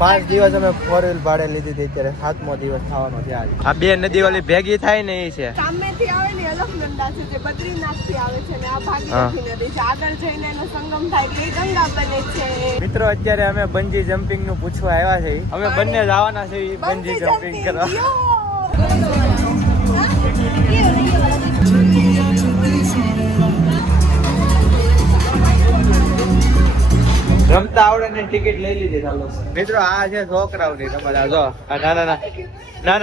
5 દિવસ અમે 4 વ્હીલ ભાડે લીધી હતી, અત્યારે 7મો દિવસ થવાનો છે આજે. આ બે નદી ઓલી ભેગી થાય ને એ છે. સામેથી આવે ને અલખનંદા છે, જે બદ્રીનાથ થી આવે છે, ને આ ભાગીરથી નદી છે. આગળ જઈને એનો સંગમ થાય એટલે ગંગા બને છે. મિત્રો અત્યારે અમે બંજી જમ્પિંગ નું પૂછવા આવ્યા છે. અમે બંને જવાના છે બંજી જમ્પિંગ કરવા. રમતા આવડે ને ટિકિટ લઈ લીધી. ચાલો મિત્રો, આ છે છોકરાઓની તમારા. જો આ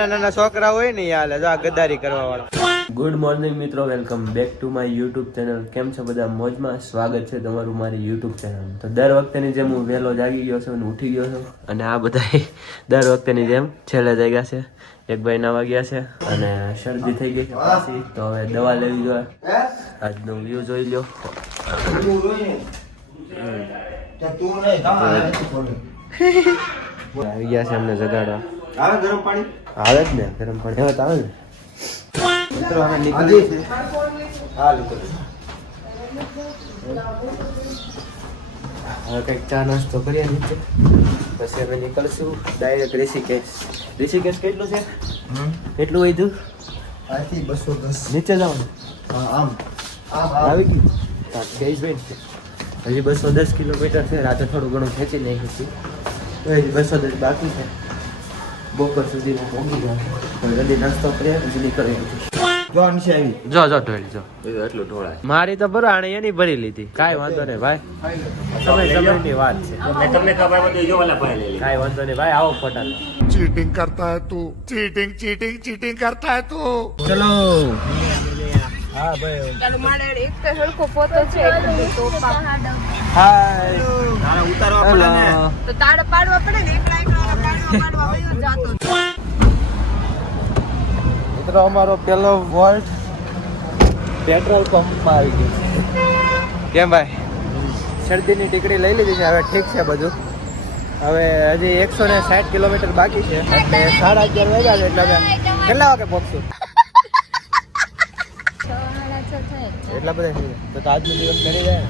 નાના છોકરા હોય ને યાર, જો આ ગદ્દારી કરવા વાળા. ગુડ મોર્નિંગ મિત્રો, welcome back to my YouTube channel. કેમ છો બધા? મોજમાં. સ્વાગત છે તમારું મારી યુટ્યુબ ચેનલ. તો દર વખતેની જેમ હું વહેલો જાગી ગયો છું અને ઉઠી ગયો છું, અને આ બધા દર વખતેની જેમ છેલ્લે જાગ્યા છે. એક ભાઈ નવા ગયા છે અને શરદી થઈ ગઈ છે પાછી, તો હવે દવા લેવી જોઈએ. આજનો વ્યૂ જોઈ લો. આવી ગયા છે અમને જગાડવા. આવે ગરમ પાણી? આવે જ ને, ગરમ પાણી હવે આવે ને. મિત્રો અમે નીકળીએ છીએ. હા નીકળીએ. હવે કંઈક ચા નાસ્તો કરીએ નીચે, પછી અમે નીકળશું ડાયરેક્ટ ઋષિકેશ. ઋષિકેશ કેટલું છે? કેટલું વધ્યું? આથી 210. નીચે જવાનું? આમ આવી ગયું. જયેશભાઈ હજી 210 કિલોમીટર છે. રાતે થોડું ઘણું ખેંચી નાખ્યું હતું, તો હજી 210 બાકી છે. બપોર સુધીમાં પહોંચી જાય. જલ્દી નાસ્તો કરીએ પછી નીકળીએ. જો ઢોળી જો એટલું ઢોળાય. મારી તો ભરો આણે એની ભરી લીધી. કાંઈ વાંધો નહીં ભાઈ, સમયની વાત છે. કાંઈ વાંધો નહીં ભાઈ, આવો ફટાક. चीटिंग करता है तू, चीटिंग करता है तू. ચલો. હા ભાઈ, ચાલો મારે એક તો હલકો ફોટો છે, એક તો હાય. તારે ઉતારવા પડે ને, તો તાળે પાડવા પડે ને, એક લાઈન પાડવા વયો જાતો. મિત્રો અમારો પેલો વોલ્ટ પેટ્રોલ પંપમાં આવી ગયો. કેમ ભાઈ, શરદીની ટીકડી લઈ લીધી છે, હવે ઠીક છે બધું. હવે હજી 160 કિલોમીટર બાકી છે, એટલે 11:30 વાગ્યા છે, એટલે હવે કેટલા વાગે પહોંચશું? એટલા બધા થઈ જાય તો આજનો દિવસ કરી જાય.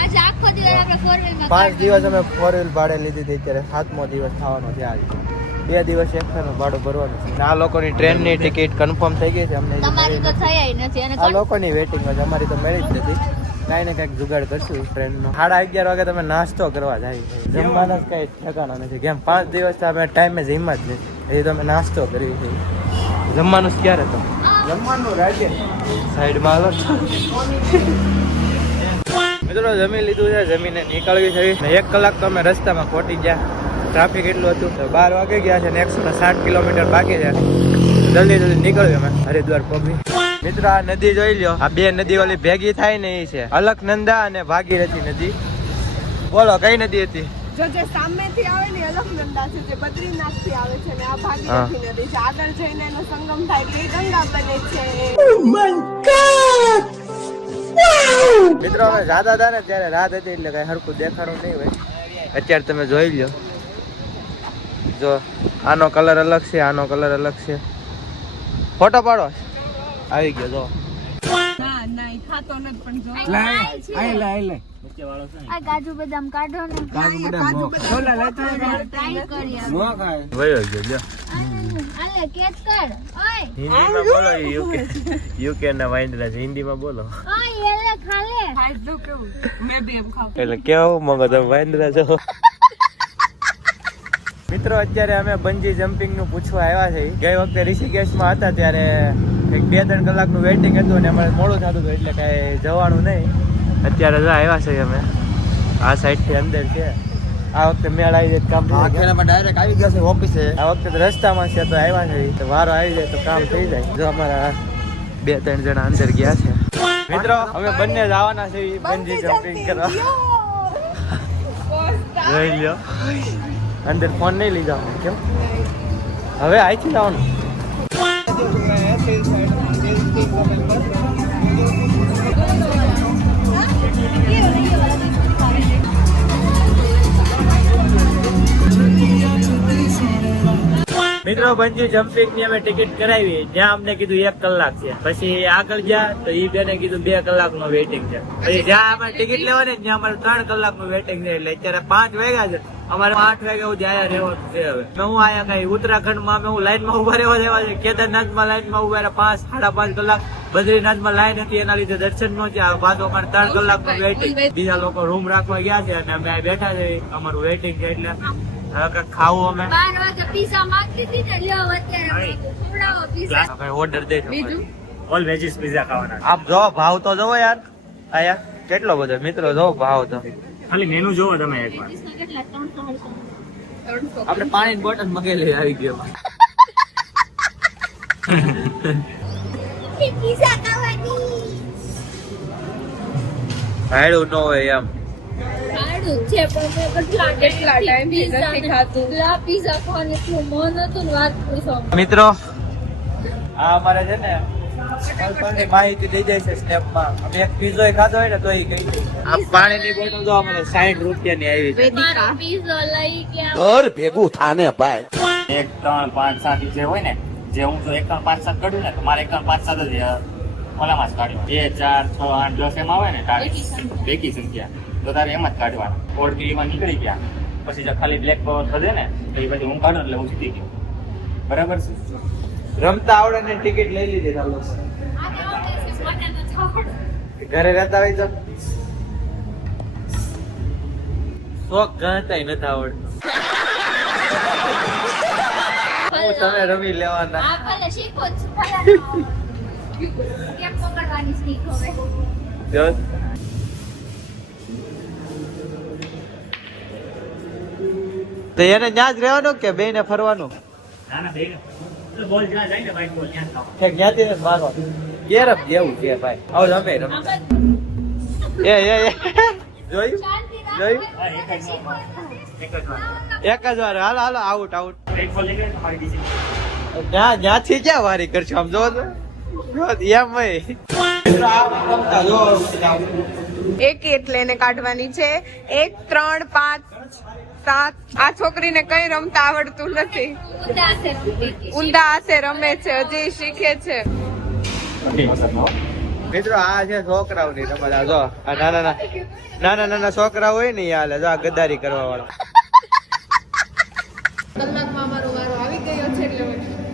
આજ આખો દિવસ આપણે 4 વ્હીલમાં 5 દિવસ અમે 4 વ્હીલ ભાડે લીધી હતી, અત્યારે 7મો દિવસ થવાનો છે આજે. 2 દિવસ એક્સ્ટ્રાનું ભાડું ભરવાનું છે. આ લોકોની ટ્રેનની ટિકિટ કન્ફર્મ થઈ ગઈ છે, અમને તમારી તો થઈ નથી, અને આ લોકોની વેટિંગ છે, અમારી તો મળી જ નથી. કાંઈ ને કાંઈક જુગાડ કરશું ટ્રેનનો. 11:30 વાગે તમે નાસ્તો કરવા જાય છે, જમવાના જ કાંઈ ઠેકાણા નથી. કેમ 5 દિવસ અમે ટાઈમે જમ્યા જ નથી, હજી તમે નાસ્તો કરી છે. જમવાનું ક્યારે તો જમવાનું રાખીએ સાઈડમાં. હાલો મિત્રો, જમી લીધું છે, જમીને નીકળવી છે. 1 કલાક તો અમે રસ્તામાં ખોટી ગયા. ટ્રાફિક એટલું હતું, 12 વાગે ગયા છે ને 160 કિલોમીટર બાકી છે. જલ્દી નીકળ્યું અમે હરિદ્વાર પહોંચી. મિત્રો આ નદી જોઈ લ્યો. આ બે નદી ઓલી ભેગી થાય ને એ છે અલખનંદા અને ભાગીરથી નદી. બોલો કઈ નદી હતી? જો જે સામેથી આવે ને અલખનંદા છે, જે બદ્રીનાથ થી આવે છે, ને આ ભાગીરથી નદી છે. આગળ જઈને એનો સંગમ થાય એટલે ગંગા બને છે. મિત્રો અમે જાતા હતા ને ત્યારે રાત હતી, એટલે કઈ હરખું દેખાડું નહીં હોય. અત્યારે તમે જોઈ લ્યો. જો આનો કલર અલગ છે, આનો કલર અલગ છે. ફોટો પાડો. આવી ગયો જો. ના ના, ઈ ખાતો નથી પણ જો. આ કાજુ બદામ કાઢો ને, કાજુ બદામ ટ્રાય કરીએ. વયો ગયો જો. આલે કેચ કર. ઓય હિન્દીમાં બોલો. યુકે ના વાઇન્ડરા છે, હિન્દીમાં બોલો. ઓય એલે ખાલે. ખાઈ દો કેવું. મેં બી એમ ખાવ. એટલે કેવું મગો તમે વાઇન્ડરા છો. મિત્રો અત્યારે અમે બંજી જમ્પિંગ નું પૂછવા આવ્યા છે. ગઈ વખતે ઋષિકેશમાં હતા ત્યારે 2-3 કલાકનું વેઇટિંગ હતું અને અમારે મોડું થતું હતું, એટલે કઈ જવાનું નહીં. અત્યારે જો આવ્યા છે અમે આ સાઈડ થી અંદર છે. આ વખતે મેળ આવી જાય કામ ડાયરેક્ટ આવી ગયા છે ઓફિસે. આ વખતે રસ્તામાં છે તો આવ્યા છે, તો વારો આવી જાય તો કામ થઈ જાય. જો અમારા 2-3 જણા અંદર ગયા છે. મિત્રો અમે બંને જવાના છે બંજી જમ્પિંગ કરવા. જોઈ લ્યો. અંદર ફોન નહીં લઈ જાવ. કેમ હવે અહીંથી જવાનું? મિત્રો બંજી જમ્પિંગ ની અમે ટિકિટ કરાવી, જ્યાં અમને કીધું 1 કલાક છે. પછી આગળ ગયા તો ઈ બેને કીધું 2 કલાકનું વેઇટિંગ છે. પછી જ્યાં અમારે ટિકિટ લેવાની ત્યાં અમારે 3 કલાકનું વેઇટિંગ છે. એટલે અત્યારે 5 વાગ્યા છે અમારે 8 વાગે હું આયા રહેવાનું છે. હવે હું આયા કઈ ઉત્તરાખંડમાં હું લાઈનમાં ઉભા રહેવા છે. કેદારનાથમાં લાઈનમાં ઉભા રહ્યા 5-5.5 કલાક. બદ્રીનાથમાં લાઈન હતી એના લીધે દર્શન નો થયા. પાછો અમારે 3 કલાકનું વેઇટિંગ. બીજા લોકો રૂમ રાખવા ગયા છે અને અમે બેઠા છે. અમારું વેઇટિંગ છે એટલે હવે કંઈક ખાવું અમે 12 વાગે પિઝા માંગતી હતી ને લ્યો અત્યારે ખવડાવો પિઝા ઓર્ડર દે બીજું ઓલ વેજીસ પિઝા ખાવાના. આપ જો ભાવ તો જોવો યાર આયા કેટલો બધો મિત્રો જો ભાવ તો ખાલી મેનુ જોવો તમે એકવાર. કેટલા 300 આપણે પાણીની બોટલ મગેલી આવી ગયો પિઝા ખાવાની હાડું ન હોય એમ સારું છે પણ મેં કેટલા ટાઈમથી નથી ખાતું. પિઝા ખાવાનું એટલું મન હતું ને વાત પૂછો. મિત્રો આ અમારે છે ને કોલપણની માહિતી દઈ જાય છે સ્નેપમાં. અમે એક પીઝો ખાધો હોય ને તો એ કહી દે. આ પાણીની બોટલ તો અમારે 60 રૂપિયાની આવી છે. મારો પિઝા લઈ ગયા ઘર ભેગું થાને ભાઈ 1 3 5 7 જે હોય ને જે હું જો 1 3 5 7 કાઢું ને તો મારે 1 3 5 7 જ ઓલામાં જ કાઢ્યું. 2 4 6 8 10 એમ આવે ને તારે બેકી સંખ્યા તો તારે એમ જ કાઢવાના. કોડ કિલીમાં નીકળી ગયા પછી જો ખાલી બ્લેક કવર થશે ને તો એ પછી હું કાઢું એટલે હું જીતી ગયો. બરાબર છે. રમતા આવડે ને ટિકિટ લઈ લીધી ચાલો ઘરે રહેતા હોય તો શોખ ગણતા નથી આવડતું. તમે રમી લેવાના આ ભલે શીખો જ ભલે કેમ પકડવાની શીખો હવે જો તો એને ત્યાં જ રહેવાનું કે બે ને ફરવાનું ના ના બેન બોલ જ્યાં જાય ને ભાઈ બોલ ત્યાં ખાવ. જ્ઞાતિ ને મારવા કેરમ જેવું છે ભાઈ આવો રમે રમે એ જોયું જોયું એક જ વાર હાલો હાલો આઉટ આઉટ એક બોલ નીકળે તમારી ડીસી. ત્યાંથી ક્યાં વારી કરશું આમ જો તો એમ એક એટલે એને કાઢવાની છે 1 3 5 7. આ છોકરીને કઈ રમતા આવડતું નથી. ઊંધા હાથે રમે છે હજી શીખે છે. મિત્રો આ છે છોકરાઓની રમત. જો આ નાના છોકરા હોય ને યાર જો આ ગદ્દારી કરવા વાળા. કલાકમાં અમારો વારો આવી ગયો છે એટલે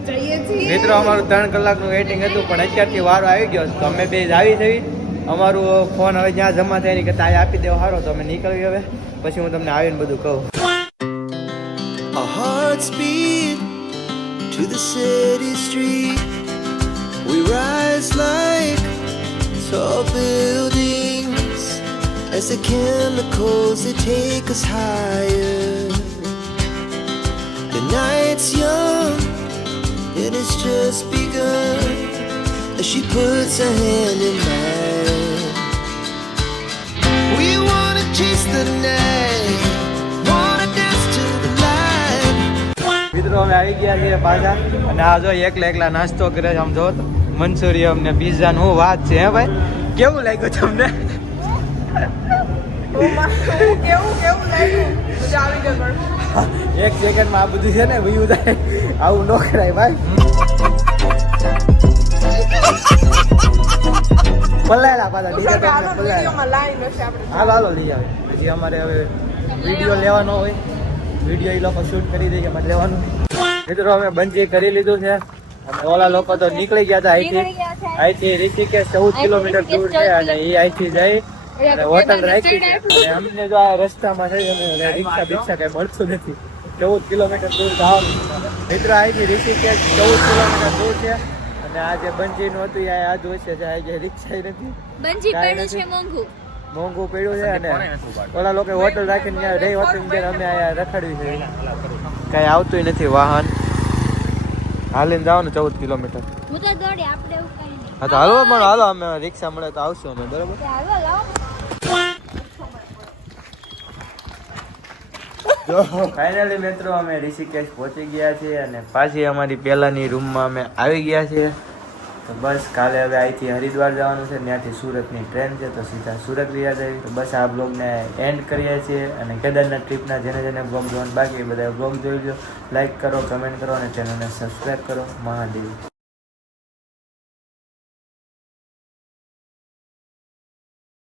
જઈએ છીએ. મિત્રો અમારું 3 કલાકનું વેઇટિંગ હતું પણ અત્યારથી વારો આવી ગયો તો અમે બે આવી થઈ. અમારું ફોન હવે જ્યાં જમા થાય એની કરતા આપી દેવો સારો તો અમે નીકળવી હવે. પછી હું તમને આવીને બધું કહું. Our hearts beat to the city street. We rise like tall buildings as the chemicals they take us higher. The night's young and it's just begun as she puts her hand in mine. We wanna chase the night, wanna dance to the light. મિત્રો અમે આવી ગયા છીએ પાછા અને આ જો એકલા નાસ્તો કરે છે. આમ જો મંચુરિયમ ને પિઝા નું વાત છે હે ભાઈ. કેવું લાગ્યું તમને? કેવું લાગ્યું? મજા આવી ગઈ પણ. એક સેકન્ડમાં આ બધું છે ને વયું જાય. આવું ન કરાય ભાઈ. પલાયેલા પાછા બીજા હાલો, પલાયેલા. વિડીયોમાં લાઈન હશે આપણે. હાલો લઈ આવે. પછી અમારે હવે વિડીયો લેવાનો હોય. વિડીયો એ લોકો શૂટ કરી દે અમારે લેવાનું. મિત્રો અમે બંજી કરી લીધું છે. અને ઓલા લોકો તો નીકળી ગયા હતા અહીંથી ઋષિકેશ 14 કિલોમીટર દૂર છે અને એ અહીંથી જઈ અને હોટલ રાખી છે. અને અમને જો આ રસ્તામાં છે અને રિક્ષા કઈ મળતું નથી. 14 કિલોમીટર દૂર જવાનું. મિત્રો અહીંથી ઋષિકેશ 14 કિલોમીટર દૂર છે અને આ જે બંજી નું હતું એ આ જોશે છે. આ જે રિક્ષા નથી બંજી પડ્યું છે મોંઘું પડ્યું છે અને ઓલા લોકો હોટલ રાખીને ત્યાં રહી હોટલ અમે અહીંયા રખડવી છે. કઈ આવતું નથી વાહન. હાલીને જાવ ને 14 કિલોમીટર. હું તો દોડી આપણે એવું કઈ નહીં. હા તો હાલો પણ હાલો અમે રિક્ષા મળે તો આવશું અમે બરોબર. હાલો લાવો ફાઇનલી મિત્રો અમે ઋષિકેશ પહોંચી ગયા છીએ અને પાછી અમારી પહેલાની રૂમમાં અમે આવી ગયા છીએ. તો બસ કાલે હવે અહીંથી હરિદ્વાર જવાનું છે. ત્યાંથી સુરતની ટ્રેન છે તો સીધા સુરત ગયા જઈએ. તો બસ આ બ્લોગને એન્ડ કરીએ છીએ અને કેદારનાથ ટ્રીપના જેને બ્લોગ જોવાનું બાકી એ બધા બ્લોગ જોઈ લો. લાઈક કરો, કમેન્ટ કરો અને ચેનલને સબસ્ક્રાઈબ કરો. મહાદેવ.